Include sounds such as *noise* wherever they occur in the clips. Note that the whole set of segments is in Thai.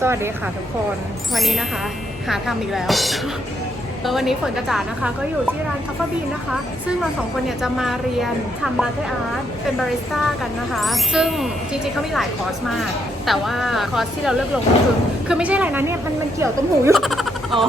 สวัสดีค่ะทุกคนวันนี้นะคะ หาทำอีกแล้วแล้ววันนี้ฝนกระจาดนะคะ ก็อยู่ที่ร้านคาเฟ่บีนนะคะ ซึ่งเราสองคนเนี่ยจะมาเรียนทำลาเต้อาร์ตเป็นบาริสต้ากันนะคะ ซึ่งจริงๆเขามีหลายคอร์สมาก แต่ว่าคอร์สที่เราเลือกลงก็คือคือไม่ใช่อะไรนะเนี่ยมันมันเกี่ยวต้มหูอยู่อ๋อ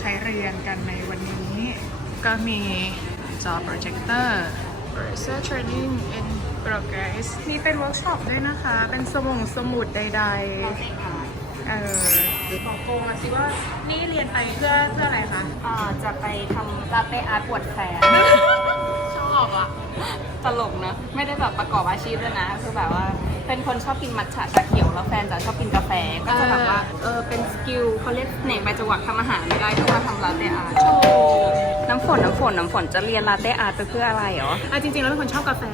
ใช้เรียนกันในวันนี้ ก็มีจอโปรเจคเตอร์ Research Training in Progress นี่เป็นเวิร์กช็อปด้วยนะคะ เป็นสมุงสมุดใดๆ เออบอกโกงมาสิว่านี่เรียนไปเพื่อเพื่ออะไรคะอ่าจะไปทำลาเต้อาร์ตปวดแฟน ชอบอะ ตลกนะ ไม่ได้แบบประกอบอาชีพด้วยนะ คือแบบว่าเป็นคนชอบกินมัทฉะชาเขียวแล้วแฟนจะชอบกินกาแฟก็จะแบบว่าเออเป็นสกิลเขาเรียกเหน่งไปจังหวะทำอาหารไม่ได้ก็มาทำร้านเต้อาร์ต ฝนน้ำฝนน้ำฝนจะเรียนลาเต้อาร์ตไปเพื่ออะไรเหรออะจริงๆแล้วเป็นคนชอบกาแฟ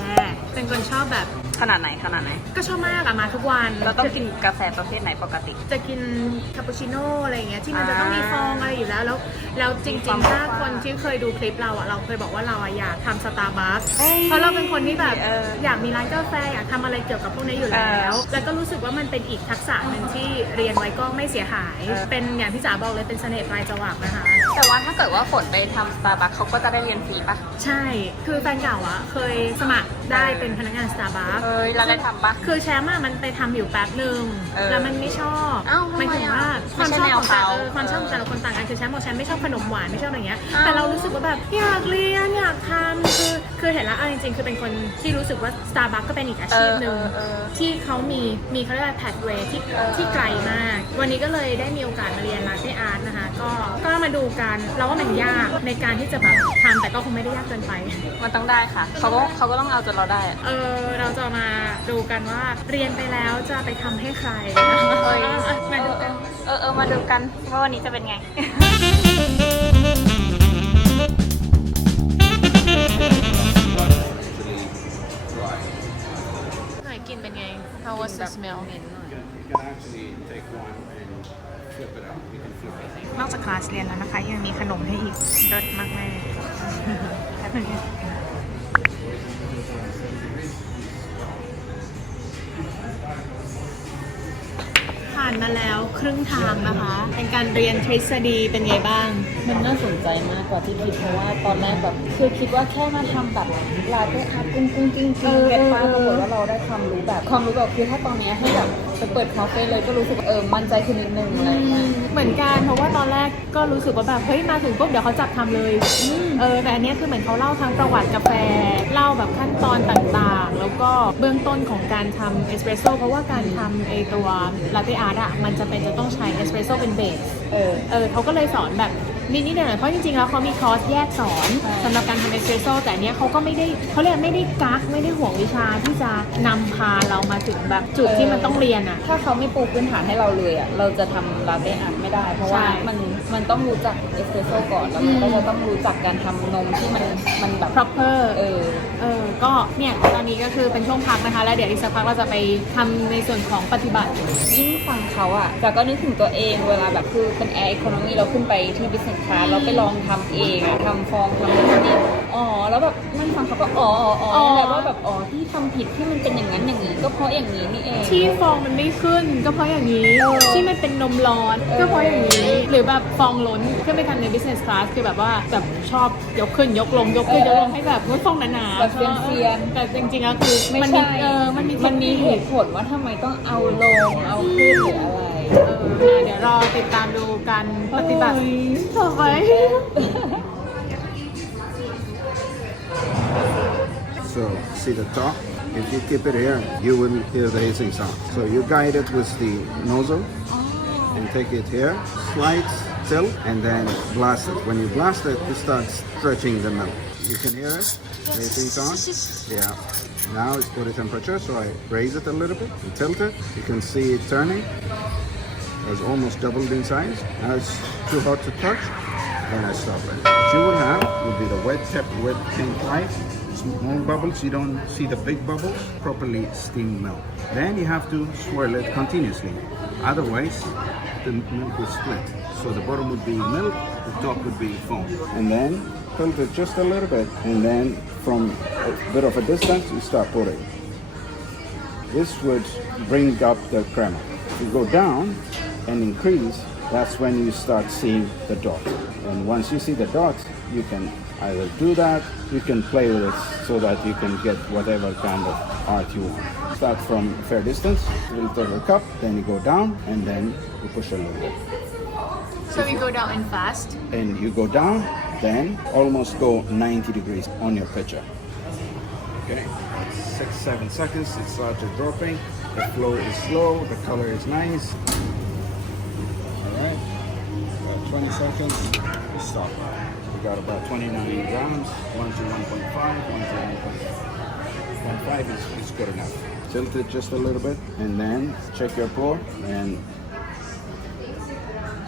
เป็นคนชอบแบบ ขนาดไหนขนาดไหน ก็ชอบมากอะมาทุกวันเราต้องกินกาแฟประเภทไหนปกติ จะกินคาปูชิโน่อะไรอย่างเงี้ยที่มันจะอ่าต้องมีฟองอะไรอยู่แล้วแล้วแล้วจมีริควางมๆถ้าว่าคนที่เคยดูคลิปเราอะเราเคยบอกว่าเราอะอยากทำสตาร์บัคเอ้ยเพราะเราเป็นคนที่แบบเอออยากมีร้านกาแฟอยากทำอะไรเกี่ยวกับพวกนี้อยู่แล้วเออแล้วก็รู้สึกว่ามันเป็นอีกทักษะหนึ่งที่เรียนไว้ก็ไม่เสียหายเออเป็นอย่างที่จ๋าบอกเลยเป็นเสน่ห์ปลายจวักนะคะ แต่ว่าถ้าเกิดว่าฝนไปทำสตาร์บัคเขาก็จะได้เรียนฟรีปะใช่ คือแฟนเก่าอะเคยสมัครได้เป็นพนักงานสตาร์บัคเอ้ยเราได้ทำปะ คือแชมป์อะมันไปทำอยู่แป๊บหนึ่งเออแล้วมันไม่ชอบอ้าวทำไมหมายถึงว่าอะความชอบของแต่ไม่ใช่แนวเขาเออความชอบของแต่ละคนต่างกันคือแชมป์บอกแชมป์ไม่ชอบขนมหวานไม่ชอบอะไรเงี้ยอ้าว แต่เรารู้สึกว่าแบบอยากเรียนอยากทำคือคือเห็นแล้วเอาจริงๆคือเป็นคนที่รู้สึกว่า Starbucks ก็เป็นอีกอาชีพหนึ่งเออเออเออ ที่เขามีมีเขาเรียกว่าแพทเวย์ที่เออ ที่ไกลมาก วันนี้ก็เลยได้มีโอกาสมาเรียนลาเต้อาร์ตนะคะ ก็ก็มาดูกันเราว่ามันยากในการที่จะแบบทำแต่ก็คงไม่ได้ยากเกินไป มันต้องได้ค่ะ เขาก็เขาก็ต้องเอาจนเราได้อะเออเราจะมาดูกันว่าเรียนไปแล้วจะไปทำให้ใครเอ้ยอะมาดูกัน เออเออมาดูกันว่าวันนี้จะเป็นไง หน่อยกินเป็นไง How was the smell You can actually take one and flip it out. You can flip it. นอกจากคลาสเรียนแล้วนะคะ ยังมีขนมให้อีกรสมากแม่ผ่านมาแล้วครึ่งทางนะคะ เป็นการเรียนทฤษฎีเป็นไงบ้าง มันน่าสนใจมากกว่าที่คิดเพราะว่าตอนแรกแบบคือคิดว่าแค่มาทำแบบลาเต้อาร์ตกุ้งกุ้งจริงจริงเก็ตป้าปรากฏว่าเราได้ความรู้แบบความรู้แบบคือถ้าตอนเนี้ยให้แบบ ไปเปิดคาเฟ่เลยก็รู้สึกว่าเออมั่นใจขึ้นนิดนึงอะไรอย่างเงี้ยเหมือนกันเพราะว่าตอนแรกก็รู้สึกว่าแบบเฮ้ยมาถึงปุ๊บเดี๋ยวเขาจับทำเลยเออแต่อันเนี้ยคือเหมือนเขาเล่าทั้งประวัติกาแฟเล่าแบบขั้นตอนต่างๆ แล้วก็เบื้องต้นของการทำเอสเปรสโซ่เพราะว่าการทำไอตัวลาเต้อาร์ตอะมันจะเป็นจะต้องใช้เอสเปรสโซ่เป็นเบสเออเออเขาก็เลยสอนแบบ นิดๆหน่อยๆเพราะจริงๆแล้วเขามีคอร์สแยกสอนใช่สำหรับการทำเอสเปรสโซ่แต่อันเนี้ยเขาก็ไม่ได้เขาเรียกไม่ได้กักไม่ได้ห่วงวิชาที่จะนำพาเรามาถึงแบบจุดที่มันต้องเรียนอะถ้าเขาไม่ปูพื้นฐานให้เราเลยอะเราจะทำลาเต้อาร์ตไม่ได้ เพราะว่าใช่มันมันต้องรู้จักเอสเปรสโซ่ก่อนแล้วมันก็จะต้องรู้จักการทำนมที่มันมันแบบ proper เออเออ ก็เนี่ยตอนนี้ก็คือเป็นช่วงพักนะคะ แล้วเดี๋ยวอีกสักพักเราจะไปทำในส่วนของปฏิบัติ ยิ่งฟังเขาอะแต่ก็นึกถึงตัวเองเวลาแบบคือเป็นแอร์อีโคโนมีเราขึ้นไปที่ business class เราไปลองทำเองอะทำฟองทำนู่นทำนี่อ๋อแล้วแบบนั่งฟังเขาก็อ๋ออ๋ออ๋ออ๋อนั่นแหละว่าแบบอ๋อที่ทำผิดที่มันเป็นอย่างนั้นอย่างนี้ ก็เพราะอย่างนี้นี่เองที่ฟองมันไม่ขึ้น ก็เพราะอย่างนี้เออที่มันเป็นนมร้อนเออก็เพราะอย่างนี้หรือแบบฟองล้นขึ้นไปทำใน business class คือแบบว่าแบบชอบยกขึ้นยกลงยกขึ้นยกลงให้แบบว่าฟองหนาๆแบบเซียนๆแต่จริงๆแล้วคือไม่มันมีใช่เออมันมีมันมีทคเหคตุผลว่าทำไมต้องเอาลงเอาขึ้นหรืออะไร เออเดี๋ยวรอติดตามดูการปฏิบัติต่อไป So see the top. If you keep it here, you will hear the hissing sound. So you guide it with the nozzle and take it here, slide, tilt, and then blast it. When you blast it, it starts stretching the milk. You can hear it. The hissing sound. Yeah. Now it's body temperature, so I raise it a little bit and tilt it. You can see it turning. It's almost doubled in size. Now it's too hot to touch, and I stop it. What you will have will be the wet tip, wet pink light, small bubbles. You don't see the big bubbles. Properly steamed milk. Then you have to swirl it continuously. Otherwise, the milk will split. So the bottom would be milk, the top would be foam. And then it just a little bit. And then from a bit of a distance, you start pouring. This would bring up the crema. You go down and increase, that's when you start seeing the dots. And once you see the dots, you can either do that, you can play with it so that you can get whatever kind of art you want. Start from a fair distance, little to the cup, then you go down, and then you push a little bit. so you go down and fast And you go down, then almost go 90 degrees on your picture. Okay, six, seven seconds, it started dropping. The flow is slow, the color is nice. All right, about 20 seconds, we stop. We got about 29 grams, 1 to 1.5, 1 to 1.15 is, is good enough. Tilt it just a little bit and then check your pour and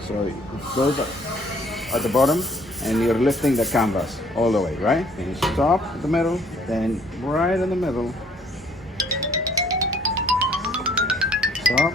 so it goes at the bottom and you're lifting the canvas all the way, right? And you stop at the middle, then right in the middle. Stop.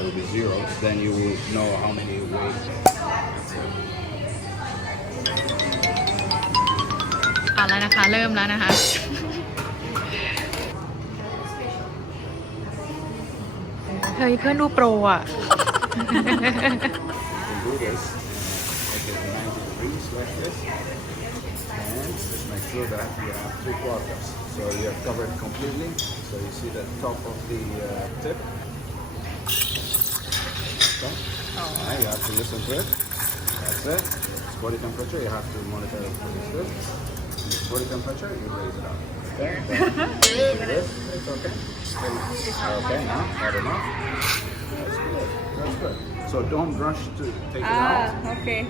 So that will be zero. Then you will know how many you weigh. That's it. เอาแล้วนะคะ *laughs* เริ่มแล้วนะคะ เฮ้ยเพื่อนดูโปรอ่ะ You can do this. Make it 90 degrees like this. And just make sure that you have three quarters. So you are covered completely. So you see the top of the uh, tip. You have to listen to it. That's it. It's body temperature. You have to monitor it for this. It's body temperature. You raise it up. Okay. *laughs* It's okay. Okay. Now, not. That's good. That's good. So don't rush to take it ah, out. Ah, okay.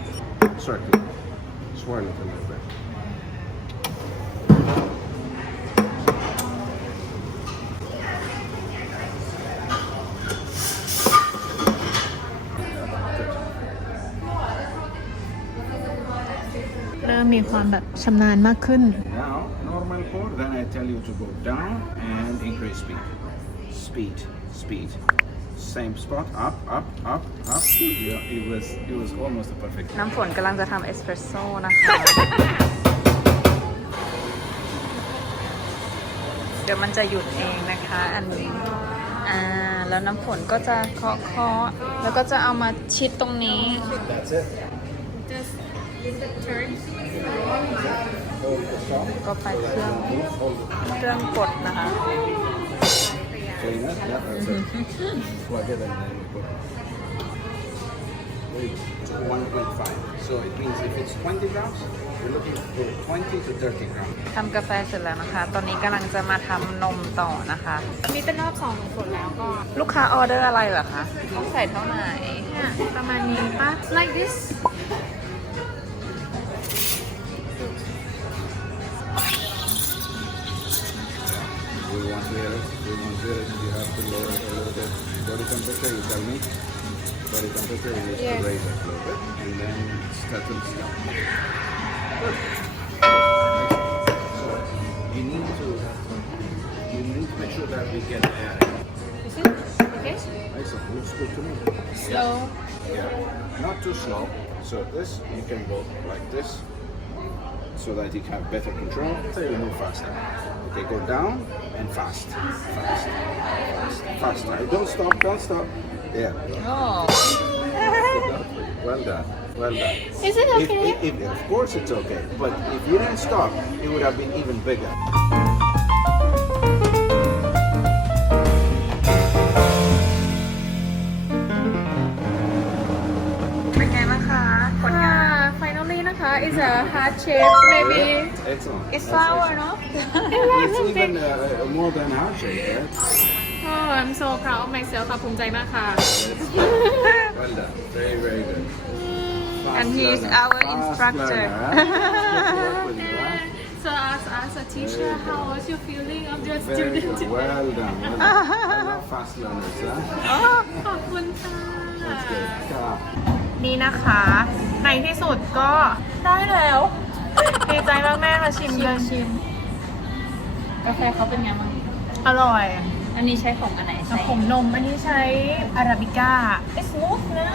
Circle. Swirl it a little bit. ริ่มมีความแบบชำนาญมากขึ้น Now, normal pour, then I tell you to go down and increase speed. Speed, speed. Same spot, up, up, up, up. Yeah, it was it was almost a perfect. น้ำฝนกำลังจะทำเอสเปรสโซ่นะคะ เดี๋ยวมันจะหยุดเองนะคะอันนี้อ่าแล้วน้ำฝนก็จะเคาะเคาะแล้วก็จะเอามาชิดตรงนี้ That's it. Hold the top. ก็ไปเครื่อง Hold it. เครื่องกดนะคะ Clean it. Yeah, that's it. Plug it and then you put it. Wait, to 1.5. So it means if it's 20 grams, we're looking for 20 to 30 grams. ทำกาแฟเสร็จแล้วนะคะ ตอนนี้กำลังจะมาทำนมต่อนะคะอันนี้เป็นรอบสองของฝนแล้วก็ ลูกค้าออเดอร์อะไรเหรอคะต้องใส่เท่าไหร่เนี่ยประมาณนี้ปะ like this We want to hear it. We want to hear it. You have to lower it a little bit. Body temperature, you tell me. Body temperature, you need Yes. to raise it a little bit. And then settles down. Good. So you need to you need to make sure that we get air. okay Excellent. Looks good to me. slow Yeah. Not too slow. So this you can go like this so that you have better control. So you move faster. Okay, go down and fast. Fast. Fast. Faster. Don't stop, don't stop. Yeah. โอ้ Well done. Well done. is it If, okay if, if- of course it's okay. But if you didn't stop, it would have been even bigger. Finally นะคะ is a hard shape maybe Excellent. it's That's flour excellent. เนาะ It's even uh, uh, more than heart shape, right? oh I'm so proud of myself ค่ะภูมิใจมากค่ะ Well done. Very, very good. Fast And he's learner. our Fast instructor. learner, huh? Good to work with you, huh? So as as a teacher Very good. how was your feeling of your Very student good. today Well done. Well done. I love fast learners, huh? ขอบคุณค่ะ That's good. Yeah. นี่นะคะใน ที่สุดก็ได้แล้วดีใจมากแม่มาชิมเลยชิมกาแฟเขาเป็นไงบ้างอร่อย อันนี้ใช้ของอันไหนใช้ผมนมอันนี้ใช้อาราบิก้า It's smooth นะ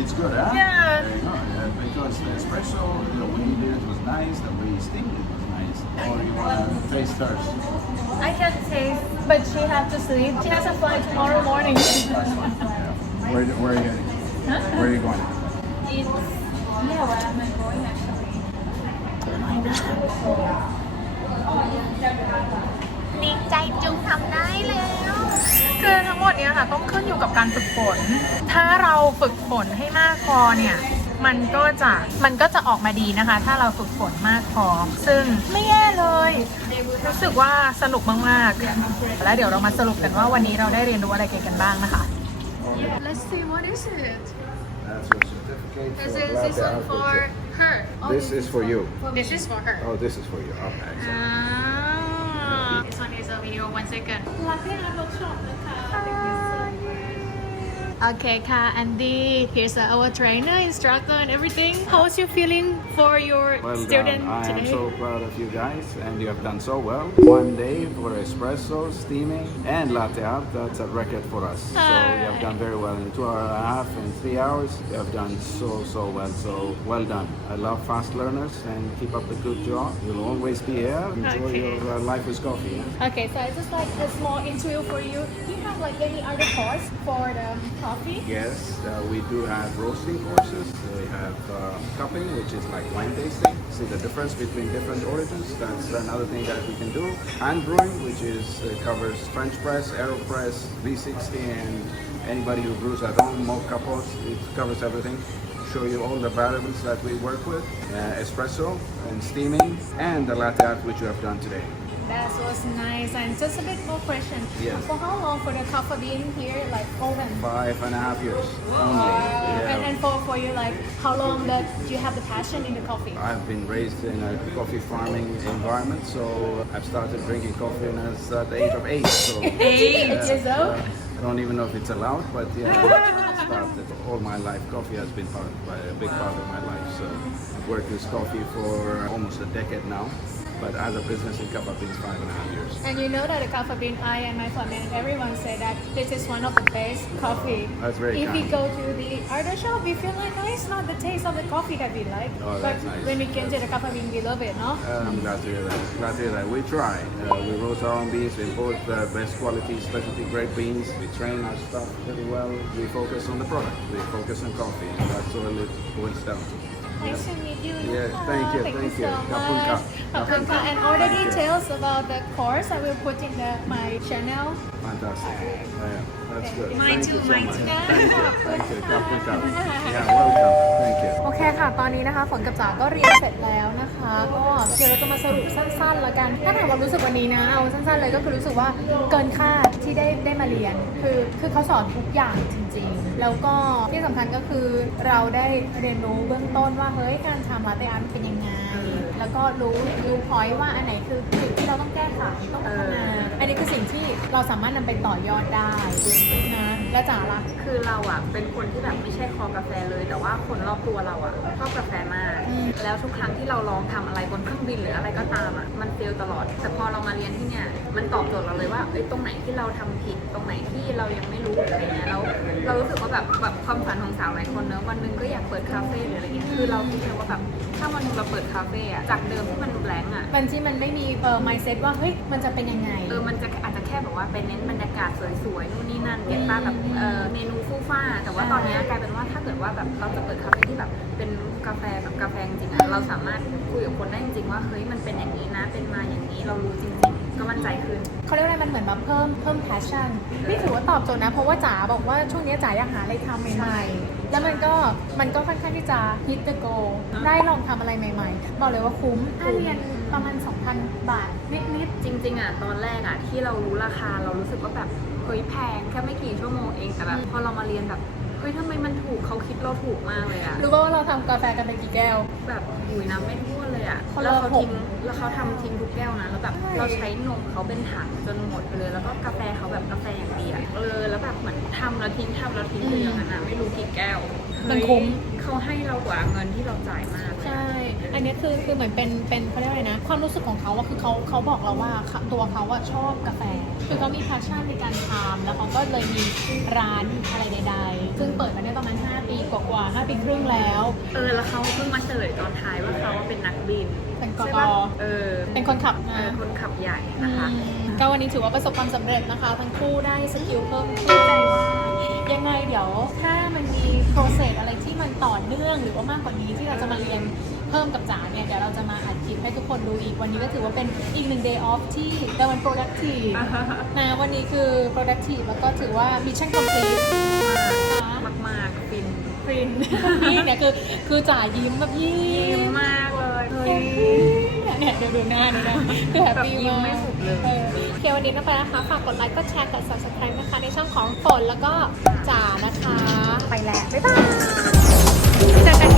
It's good, huh? Yeah. There you go. Uh, because the espresso, the way you did it was nice, the way you steamed it was nice. Or you want to taste first? I can taste but she have to sleep she has a flight tomorrow morning Where, where are you going? Where are you going? It's yeah where am I going actually ดีใจจุงทำได้แล้ว คือทั้งหมดเนี้ยค่ะ ต้องขึ้นอยู่กับการฝึกฝน ถ้าเราฝึกฝนให้มากพอเนี่ย มันก็จะมันก็จะออกมาดีนะคะ ถ้าเราฝึกฝนมากพอ ซึ่งไม่แย่เลยรู้สึกว่าสนุกมากๆ แล้วเดี๋ยวเรามาสรุปกันว่าวันนี้เราได้เรียนรู้อะไรกันบ้างนะคะ Let's see what is it That's your certificate This for is latte this one art for picture. her Oh, This is for you. This is for her Oh, this is for you. Okay. so- Ah, this one is a video one second ลาเต้อาร์ตเวิร์กช็อปนะคะ Okay, Ka Andy, here's our trainer, instructor, and everything. How's you feeling for your Well student done. I am today? so proud of you guys, and you have done so well. One day for espresso, steaming, and latte art. That's a record for us. So you have done very well in two hour and a half and three hours. You have done so so well. So well done. I love fast learners, and keep up the good job. You'll always be here. Enjoy Okay. your uh, life with coffee. yeah? Okay, so I just like a small interview for you. Do you have like any other course for the coffee? Yes, uh, we do have roasting courses. We have uh, cupping, which is like wine tasting. See the difference between different origins. That's another thing that we can do. Hand brewing, which is uh, covers French press, Aeropress, V60, and anybody who brews at home, mocha pots. It covers everything. Show you all the variables that we work with, uh, espresso and steaming, and the latte art which you have done today. That was nice. And just a bit more question. Yes. For how long for the coffee bean here, like oven? Five and a half years only. Yeah. And, and for, for you, like how long that you have the passion in the coffee? I've been raised in a coffee farming environment, so I've started drinking coffee when I was at uh, the age of eight. So *laughs* Eight years old. I don't even know if it's allowed, but yeah, started all my life. Coffee has been part, a big part of my life. So I've worked with coffee for almost a decade now, but as a business in Kappa Beans, five and a half years. And you know that the coffee bean, I and my family and everyone say that this is one of the best coffee. That's very If we go to the other shop, we feel like, no, it's not the taste of the coffee that we like. Oh, but nice. when we came to the coffee bean, we love it, no? Uh, I'm glad to hear that. Glad to hear that. We try. Uh, we roast our own beans. We import the best quality, specialty grade beans. We train our staff very well. We focus on the product. We focus on coffee. And that's all it boils down to. Nice to meet you. Yeah, Luca. thank you, Thank, thank you you. so Kapunka. much. Kapunka. And all the Thank you. details about the course, I will put in the, my channel. Fantastic. Yeah, that's good. Mine Thank too, you so mine much. too. Thank you. Thank you. Kapunka. Yeah, welcome. Thank you. โอเคค่ะ ตอนนี้นะคะ ฝนกับจ๋าก็เรียนเสร็จแล้วนะคะ ก็เดี๋ยวเราจะมาสรุปสั้นๆแล้วกัน ถ้าถามความรู้สึกวันนี้นะ เอาสั้นๆเลยก็คือรู้สึกว่าเกินคาด ที่ได้ได้มาเรียน คือคือเขาสอนทุกอย่างจริง ๆ แล้วก็ที่สำคัญก็คือเราได้เรียนรู้เบื้องต้นว่าเฮ้ยการทำลาเต้อาร์ตมันเป็นยังไง แล้วก็รู้รู้พอยต์ว่าอันไหนคือสิ่งที่เราต้องแก้ไขต้องพัฒนาอันนี้คือสิ่งที่เราสามารถนำไปต่อยอดได้นะและจ๋าล่ะคือเราอะเป็นคนที่แบบไม่ใช่คอกาแฟเลย แต่ว่าคนรอบตัวเราอะชอบกาแฟมากอืมแล้วทุกครั้งที่เราลองทำอะไรบนเครื่องบินหรืออะไรก็ตามอะมันเฟลตลอดแต่พอเรามาเรียนที่เนี่ยมันตอบโจทย์เราเลยว่าเอ้ยตรงไหนที่เราทำผิดตรงไหนที่เรายังไม่รู้หรืออะไรเงี้ยแล้วเรารู้สึกว่าแบบแบบความฝันของสาวหลายคนเนอะวันหนึงก็อยากเปิดคาเฟ่หรืออะไรเงี้ยคือเราคิดเลยว่าแบบ ถ้าวันหนึงเราเปิดคาเฟ่อะจากเดิมที่มันแบงก์อะมันที่มันไม่มีเอ่อ mindset ว่าเฮ้ยมันจะเป็นยังไง เออมันจะอาจจะแค่แบบว่าไปเน้นบรรยากาศสวยๆนู่นนี่นั่นเก็บป้าแบบเออเมนูฟู่ฟ้า แต่ว่าตอนเนี้ยกลายเป็นว่าถ้าเกิดว่าแบบเราจะเปิดคาเฟ่ที่แบบเป็นกาแฟแบบกาแฟจริงๆอะเราสามารถคุยกับคนได้จริงๆว่าเฮ้ยมันเป็นอย่างนี้นะ เป็นมาอย่างนี้เรารู้จริงๆ ก็มั่นใจขึ้น เขาเรียกอะไรมันเหมือนมาเพิ่มเพิ่ม passion นี่ถือว่าตอบโจทย์นะ เพราะว่าจ๋าบอกว่าช่วงนี้จ๋าอยากหาอะไรทำใหม่ๆ แล้วมันก็มันก็ค่อนข้างที่จะ hit the goal ได้ลองทำอะไรใหม่ๆ บอกเลยว่าคุ้มค่าเรียนประมาณ 2,000 บาท นิดจริงๆอะตอนแรกอะที่เรารู้ราคาเรารู้สึกว่าแบบเฮ้ยแพงแค่ไม่กี่ชั่วโมงเองแต่แบบพอเรามาเรียนแบบ เฮ้ยทำไมมันถูกเขาคิดเราถูกมากเลยอะรู้ป่าว่าเราทำกาแฟกันไปกี่แก้ว แบบหุยน้ำไม่ทั่วเลยอะคนแล้วละเขาหก ทิ้งแล้วเขาทำทิ้งทุกแก้วนะแล้วแบบใช่ เราใช้นมเขาเป็นถังจนหมดไปเลย แล้วก็กาแฟเขาแบบกาแฟอย่างดีอะเออแล้วแบบเหมือนทำแล้วทิ้งทำแล้วทิ้งเลยอย่างนั้นอะไม่รู้กี่แก้วมันคุ้ม เฮ้ยเขาให้เรากว่าเงินที่เราจ่ายมากเลยใช่ อันนี้คือคือเหมือนเป็นเป็นเขาเรียกว่าอะไรนะ ความรู้สึกของเขาอะคือเขาเขาบอกเราว่าเขาตัวเขาอะชอบกาแฟ คือเขามีพาชั่นในการทำแล้วเขาก็เลยมีร้านอะไรใด ๆ ซึ่งเปิดมาได้ประมาณ 5 ปีกว่าๆ5ปีครึ่งแล้ว เออแล้วเขาเพิ่งมาเฉลยตอนท้ายว่าเขาเป็นนักบินเป็นกใช่ตปะเออเป็นคนขับเอนะอคนขับใหญ่นะคะอืมก็วันนี้ถือว่าประสบความสำเร็จนะคะ ทั้งคู่ได้สกิลเพิ่มขึ้นใจมากยังไงเดี๋ยวถ้ามันมี process อะไรที่มันต่อเนื่องหรือว่ามากกว่านี้ที่เราจะมาเรียน เพิ่มกับจ๋าเนี่ยเดี๋ยวเราจะมาอัดคลิปให้ทุกคนดูอีกวันนี้ก็ถือว่าเป็นอีกหนึ่ง day off ที่เป็นวัน productive นะวันนี้คือ productive แล้วก็ถือว่า mission complete นะมากมากๆฟินฟินนี่เนี่ยคือคือจ๋ายิ้มแบบยิ้ยิ้มมมากเลยเฮ้ยเนี่ยเดี๋ยวดูหน้าดูหนะคือแฮปปี้แบบยิ้มมากไม่หุบเลยออโอเควันนี้ต้องไปนะคะฝากกดไลค์กดแชร์กด subscribe นะคะในช่องของฝนแล้วก็จ๋านะคะ ไปแล้วบ๊ายบาย